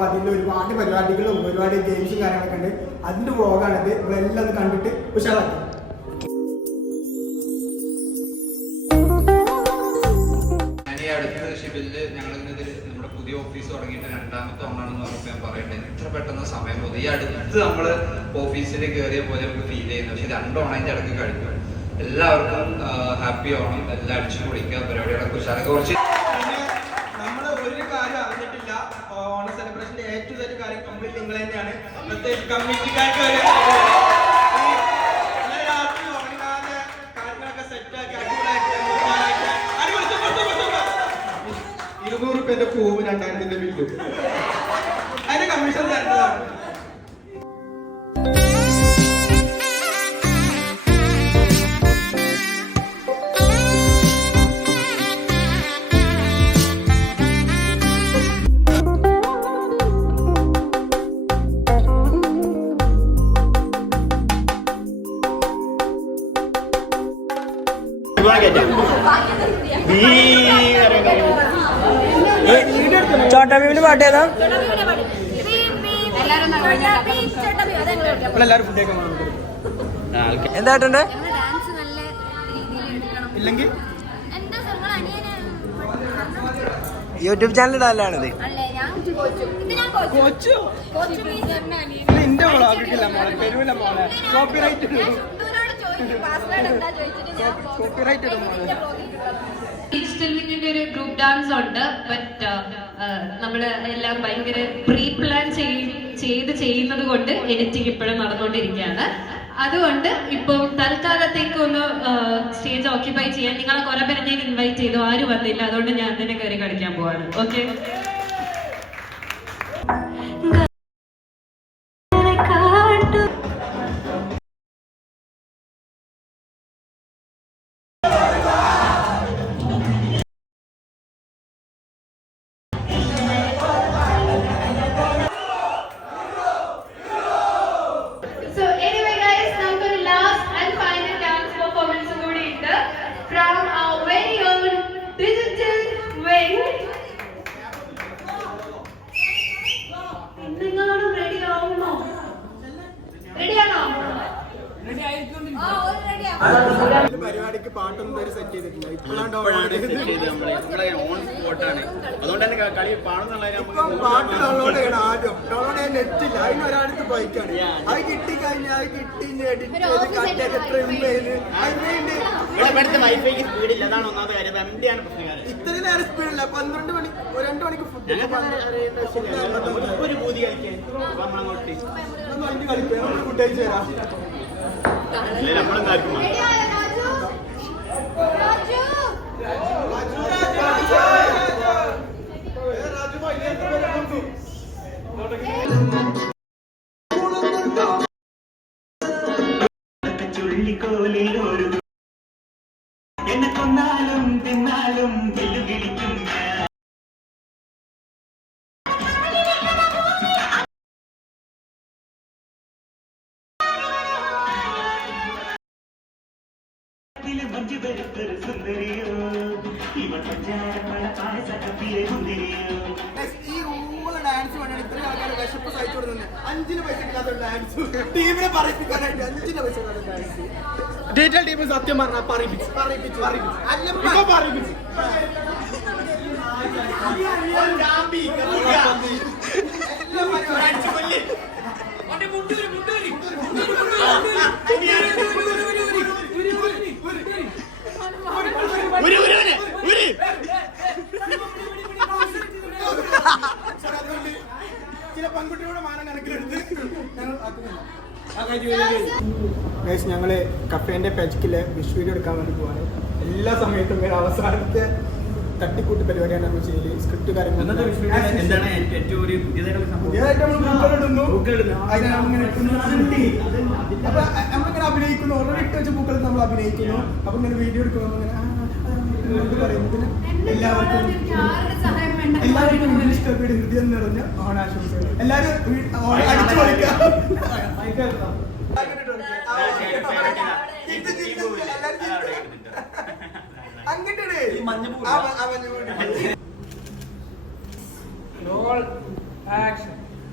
അപ്പൊ അതിന്റെ ഒരുപാട് പരിപാടികളും ഒരുപാട് ഗെയിംസും കാര്യങ്ങളൊക്കെ ഉണ്ട്. അതിന്റെ വ്ളോഗാണിത് നമ്മളെല്ലാം അത് കണ്ടിട്ട് ഉഷാറാക്കി. പുതിയ ഓഫീസ് രണ്ടാമത്തെ ഞാൻ സമയം അടുത്ത് നമ്മൾ ഓഫീസിൽ കയറിയ പോലെ നമുക്ക് ഫീൽ ചെയ്യുന്നു. പക്ഷെ രണ്ട് ഓണതിന്റെ ഇടയ്ക്ക് കഴിഞ്ഞു. എല്ലാവർക്കും ഹാപ്പി ഓണം. എല്ലാം അടിച്ചു പൊളിക്കുക പരിപാടികളൊക്കെ ഉഷാറൊക്കെ. കുറച്ച് कमिटी काय करेल? ഭീമിന്റെ പാട്ട് ഏതാ? എന്താ ഏട്ടന്റെ? ഡാൻസ് നല്ല രീതിയിൽ എടുക്കണം. ഇല്ലെങ്കിൽ? എന്താ നിങ്ങൾ അനിയന്? യൂട്യൂബ് ചാനൽ ഇടാനാണിത്. എന്റെ മോളെ ആക്കിട്ടില്ല മോളെ പെരുവില്ല മോളെ. കോപ്പിറൈറ്റ്. ഡിജിറ്റൽ ഒരു ഗ്രൂപ്പ് ഡാൻസ് ഉണ്ട് ബട്ട് നമ്മൾ എല്ലാം ഭയങ്കര പ്രീ പ്ലാൻ ചെയ്ത് ചെയ്യുന്നത് കൊണ്ട് എഡിറ്റിംഗ് ഇപ്പോഴും നടന്നുകൊണ്ടിരിക്കുകയാണ്. അതുകൊണ്ട് ഇപ്പോൾ തൽക്കാലത്തേക്ക് ഒന്ന് സ്റ്റേജ് ഓക്യുപ്പൈ ചെയ്യാൻ നിങ്ങളെ കുറെ പേരെ ഞാൻ ഇൻവൈറ്റ് ചെയ്തു. ആരും വന്നില്ല. അതുകൊണ്ട് ഞാൻ തന്നെ കയറി കളിക്കാൻ പോവാണ്. ഓക്കെ പാട്ട് ഡൗൺലോഡ് ചെയ്യണം ആദ്യം ഡൗൺലോഡ് ചെയ്യാൻ നെറ്റ് ഇല്ല അതിന് ഒരാടുത്ത് പോയിക്കാണ് അത് കിട്ടി കഴിഞ്ഞാൽ അത് കിട്ടി എഡിറ്റ് ചെയ്ത് കട്ട് ചെയ്ത് ട്രിം ചെയ്ത് അതിനുവേണ്ടി ഇത്രയും നേരം സ്പീഡില്ല പന്ത്രണ്ട് മണി രണ്ടു മണിക്ക് ഫുഡ് ഒരു പൂതി കളിക്കാൻ നമ്മളങ്ങോട്ട് ഫുഡ് കഴിച്ചു തരാം ഇല്ല ഇതിൽ മഞ്ജു വരുത്തൊരു സുന്ദരിയോ ഇവ പഞ്ചാരപ്പഴ പായസക്കത്തിലെ മുന്തിരിയോ ഈ റൂമിലെ ഡാൻസ് വേണം ഇത്രയും ആൾക്കാർ വിശപ്പ് സഹിച്ചു കൊടുക്കുന്നത് അഞ്ചിന് പൈസ ഇല്ലാത്ത ഡാൻസ് ടീമിനെ പറയിപ്പിക്കാനായിട്ട് അഞ്ചിന് പൈസ ഇല്ലാത്ത ഡാൻസ് ഡീറ്റെയിൽ ടീം സത്യം പറഞ്ഞാൽ പറയിപ്പിച്ച് പറയിപ്പിച്ച് പറയിപ്പിച്ച് ഇപ്പൊ പറയിപ്പിച്ച് ഒരു ഒരു ഒരു ഒരു അതുകൊണ്ട് ചില പെൺകുട്ടികളുടെ മാനം കണക്കിലെടുത്ത് ഞങ്ങൾ ഗൈസ് ഞങ്ങൾ കഫേന്റെ പെച്ചിക്കിൽ വിഷ് വീഡിയോ എടുക്കാൻ വേണ്ടി പോവാണ് എല്ലാ സമയത്തും ഇങ്ങനെ അവസാനത്തെ തട്ടിക്കൂട്ട് പരിപാടിയാണ് നമ്മൾ ചെയ്യൽ സ്ക്രിപ്റ്റ് നമ്മളിങ്ങനെ അഭിനയിക്കുന്നു ഓൾറെഡി ഇട്ട് വെച്ച ബുക്കുകൾ നമ്മൾ അഭിനയിക്കുന്നു അപ്പൊ ഇങ്ങനെ വീഡിയോ പറയുന്നതിന് എല്ലാവർക്കും ഹൃദയം നിറഞ്ഞ ഓണാശംസകൾ എല്ലാവരും അടിച്ചു അങ്ങോട്ടേ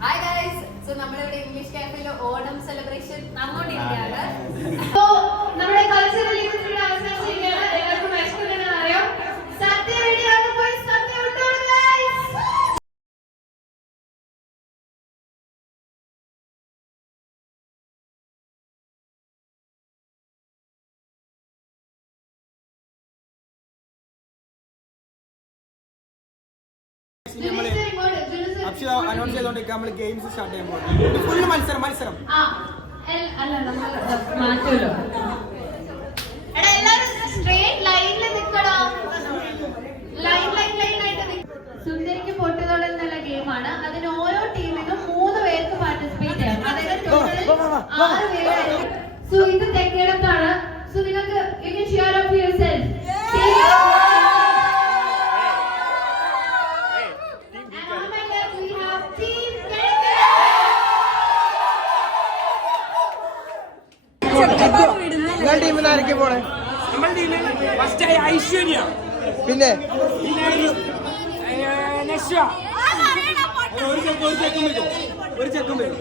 ഹായ് ഗൈസ് സോ നമ്മളിവിടെ ഇംഗ്ലീഷ് കാഫിലെ ഓണം സെലിബ്രേഷൻ നടന്നുകൊണ്ടിരിക്കുകയാണ് അനൗൺസ് ചെയ്തോണ്ടിരിക്കുക നമ്മൾ ഗെയിംസ് സ്റ്റാർട്ട് ചെയ്യാൻ പോകുന്നത് ഫുൾ മത്സരം മത്സരം. ആ, എൽ- അല്ല നമ്മൾ മാറ്റുമല്ലോ എടാ എല്ലാരും സ്ട്രേറ്റ് ലൈനിൽ നിൽക്കടാ ലൈൻ ലൈൻ ലൈൻ ആയിട്ട് നിക്ക്. സുന്ദരിക്ക് പൊട്ടുതൊടൽ എന്നുള്ള ഗെയിമാണ് അതിന് ഓരോ ടീമിനും മൂന്ന് പേർക്ക് പാർട്ടിസിപ്പേറ്റ് ചെയ്യാം. അതായത് ടോട്ടൽ ആറ് സോ ഇത് തെക്കേടത്താണ്. സോ നിങ്ങൾക്ക് you can share of yourself ടീമിൽ ആരൊക്കെ പോണേ? നമ്മുടെ ടീമിൽ ഫസ്റ്റ് ഐശ്വര്യ. പിന്നെ? ഒരു ചെക്ക് ഒരു ചെക്കും വരും ഒരു ചെക്കും വരും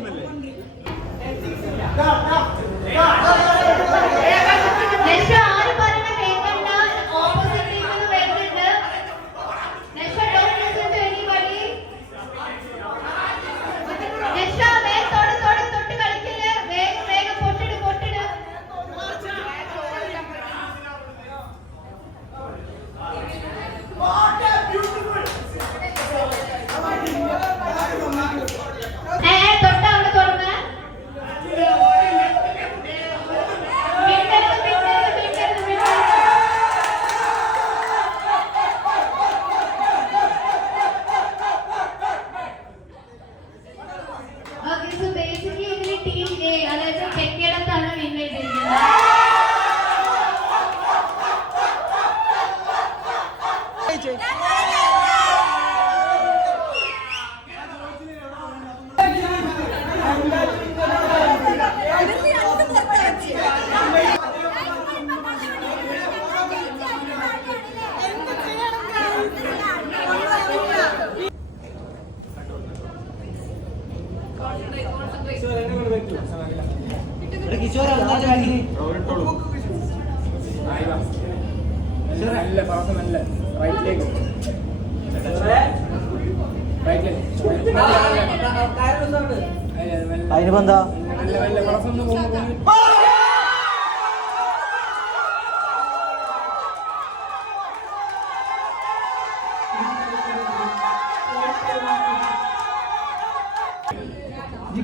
നല്ല പറത്ത് നല്ല റൈറ്റിലേക്ക് അതിനിപ്പോ എന്താ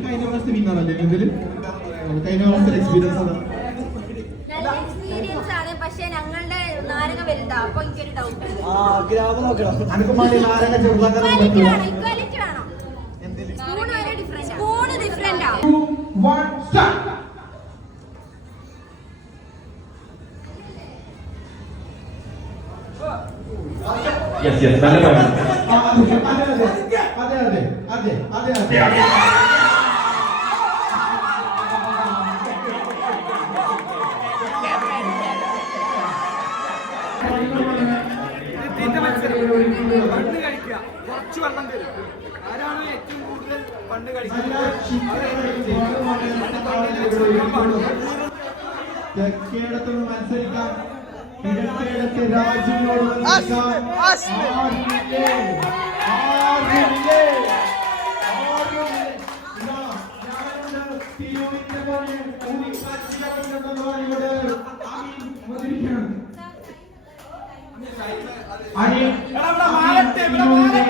കഴിഞ്ഞ പ്രാവശ്യത്തെ വിന്നാണല്ലേ ഇതിൽ പ്രാവശ്യത്തെ എക്സ്പീരിയൻസ് ആണ് എക്സ്പീരിയൻസ് ആണ് പക്ഷേ ഞങ്ങളുടെ നാരങ്ങ വലുതാ അപ്പൊ എനിക്കൊരു ഡൗട്ട് ഇക്വാലിറ്റി വേണം സ്പൂൺ വരെ ഡിഫറെന്റ് സ്പൂണ് ഡിഫറെന്റ് പാട്ട് ആ, അതെ അതെ അതെ അതെ അതെ അതെ. പണ്ട് കഴിക്കുക. കുറച്ച് വെള്ളം തരും. ആരാണ് ഏറ്റവും കൂടുതൽ പണ്ട് കഴിക്കുന്നത്. തെക്കേടത്തുനിന്ന് മത്സരിക്കാം. കിഴക്കേടത്ത് രാജുവിനോട് അനിൽ, തിരുവിന്റെ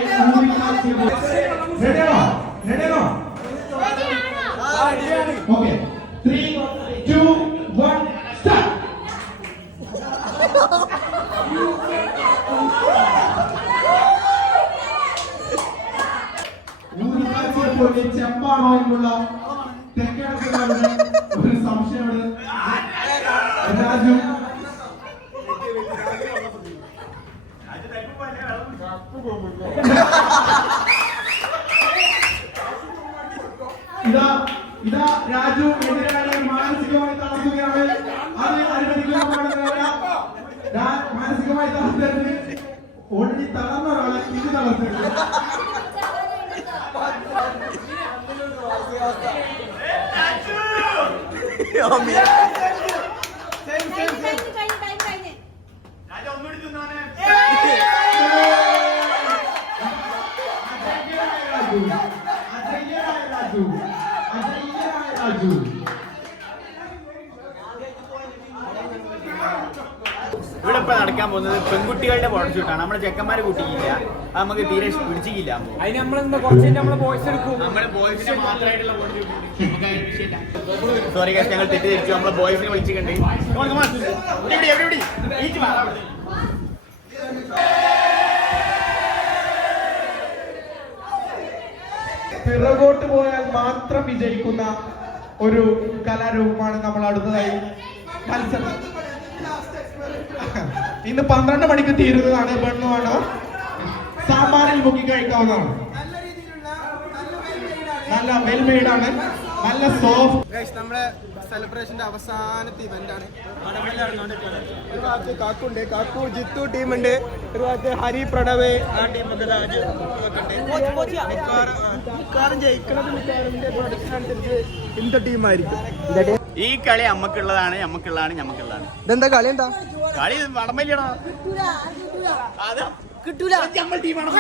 ഇതാ ഇതാ രാജു എതിരാളി മാനസികമായി തളർത്തുകയാണ്. അതിന് അനുവദിക്കുന്നതല്ല മാനസികമായി തളർത്തരുത്. ഓൾറെഡി തളർന്ന ഒരാളെ ഇത് തളർത്തരുത്. രാജ. ഒന്നുകൂടി തിന്നാനേ ടൈം കഴിഞ്ഞ് രാജു രാജു ഇവിടെ ഇപ്പൊ നടക്കാൻ പോകുന്നത് പെൺകുട്ടികളുടെ ഫോട്ടോഷൂട്ടാണ് നമ്മുടെ ചെക്കന്മാരെ കൂട്ടിക്കില്ല അത് നമുക്ക് തീരെ പിടിച്ചില്ല. അതിന് നമ്മളെന്താ കുറച്ച് നമ്മളെ ബോയ്സ് എടുക്കും. നമ്മൾ ബോയ്സിനെ മാത്രമായിട്ടുള്ള സോറി ഗൈസ് ഞങ്ങൾ തെറ്റിദ്ധരിച്ചു. നമ്മളെ ബോയ്സിനെ വിളിച്ചിട്ടുണ്ട്. പിറകോട്ട് പോയാൽ മാത്രം വിജയിക്കുന്ന ഒരു കലാരൂപമാണ് നമ്മൾ അടുത്തതായി മത്സരം. ഇന്ന് പന്ത്രണ്ട് മണിക്ക് തീരുന്നതാണ് പെണ്ണുമാണ് സാമ്പാറിൽ മുക്കി കഴിക്കാവുന്നതാണ്. നല്ല രീതിയിലുള്ള നല്ല സോഫ്റ്റ് നമ്മുടെ സെലിബ്രേഷന്റെ അവസാനത്തെ ഇവന്റ് ആണ്. വടംവലി നടന്നുകൊണ്ടിരിക്കുകയാണ് ഒരു ഭാഗത്ത് കാക്കുണ്ട് കാക്കു ജിത്തു ടീമുണ്ട് ഒരു ഭാഗത്ത് ഹരി പ്രണവ് ആ ടീമൊക്കെ മിക്കവാറും മിക്കവാറും ഇന്ത്യ ടീമായിരിക്കും ഈ കളി അമ്മക്കുള്ളതാണ് ഞമ്മക്കുള്ളതാണ് ഞമ്മക്കുള്ളതാണ്. ഇതെന്താ കളി എന്താ? കളി വടംവലിയാണോ? കിട്ടൂല നമ്മൾ ടീമാണ്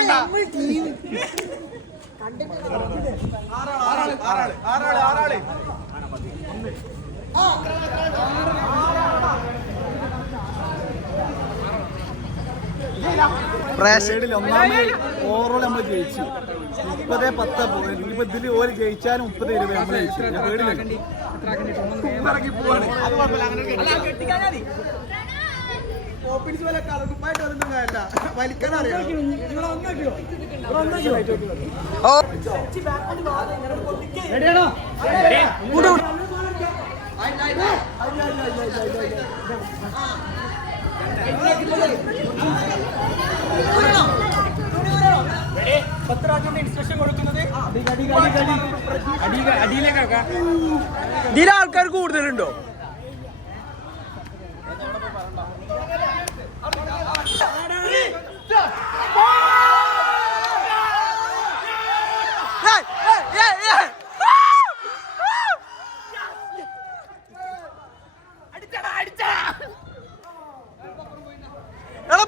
പ്രേക്ഷകരിൽ ഒന്നാമത് ഓവറോൾ നമ്മൾ ജയിച്ചു. മുപ്പതേ പത്ത് പോയിന്റ് ഇനിയിപ്പോ ഇതിൽ ഓര് ജയിച്ചാലും മുപ്പത് ഇരുപത് നമ്മൾ ജയിച്ചു. ഞാൻ ഓഫീസ് വല്ല കറുപ്പായിട്ട് കാര്യമില്ല. വലിക്കാൻ അറിയാം ഇതിലെ ആൾക്കാർ കൂടുതലുണ്ടോ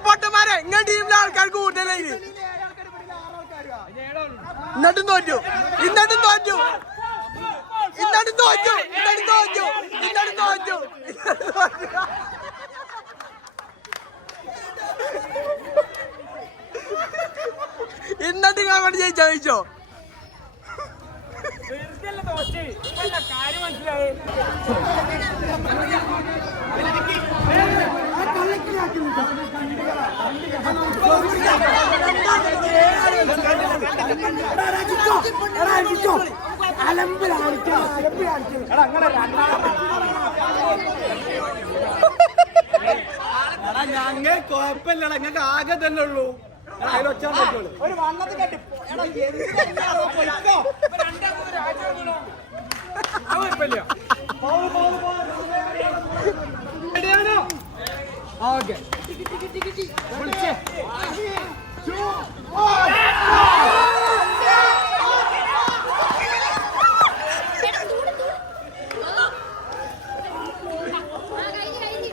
പൊട്ടന്മാരെ ഇങ്ങനെ ടീമിലെ ആൾക്കാർ കൂടുതലായി എന്നിട്ടും തോറ്റു. എന്നിട്ടും തോറ്റു. എന്നിട്ടും തോറ്റു. എന്നിട്ടും തോറ്റു. എന്നിട്ടും തോറ്റു. എന്നിട്ടും തോറ്റു എന്നിട്ട് കാണാൻ ജയിച്ചോ ജയിച്ചോ ഞങ്ങൾ കുഴപ്പമില്ലടാ ഞങ്ങൾക്ക് ആകെ തന്നെ ഉള്ളൂ ഒരു വണ്ണത്തിൽ കെട്ടി ഓക്കെ വിളിച്ചേ ആ കഴിഞ്ഞ് കഴിഞ്ഞ്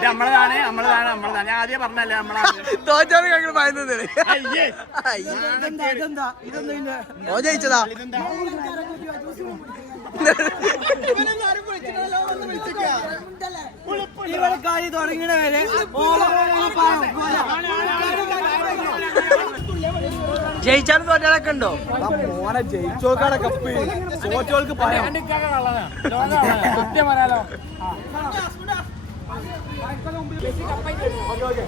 ഇത് നമ്മളതാണ് നമ്മളതാണ് നമ്മളതാണ്. ഞാൻ ആദ്യം പറഞ്ഞല്ലേ നമ്മളാണ്. തോറ്റാണ് ഞങ്ങൾ പറയുന്നത്. ഓ ജയിച്ചതാ. ഇവിടെ കളി തുടങ്ങിയ വരെ ജയിച്ചാലും തോറ്റാലൊക്കെ ഉണ്ടോ? മോനെ ജയിച്ചോക്കാടെ കപ്പ്. തോറ്റോൾക്ക് പറയാം. സത്യം പറയാലോ. Okay okay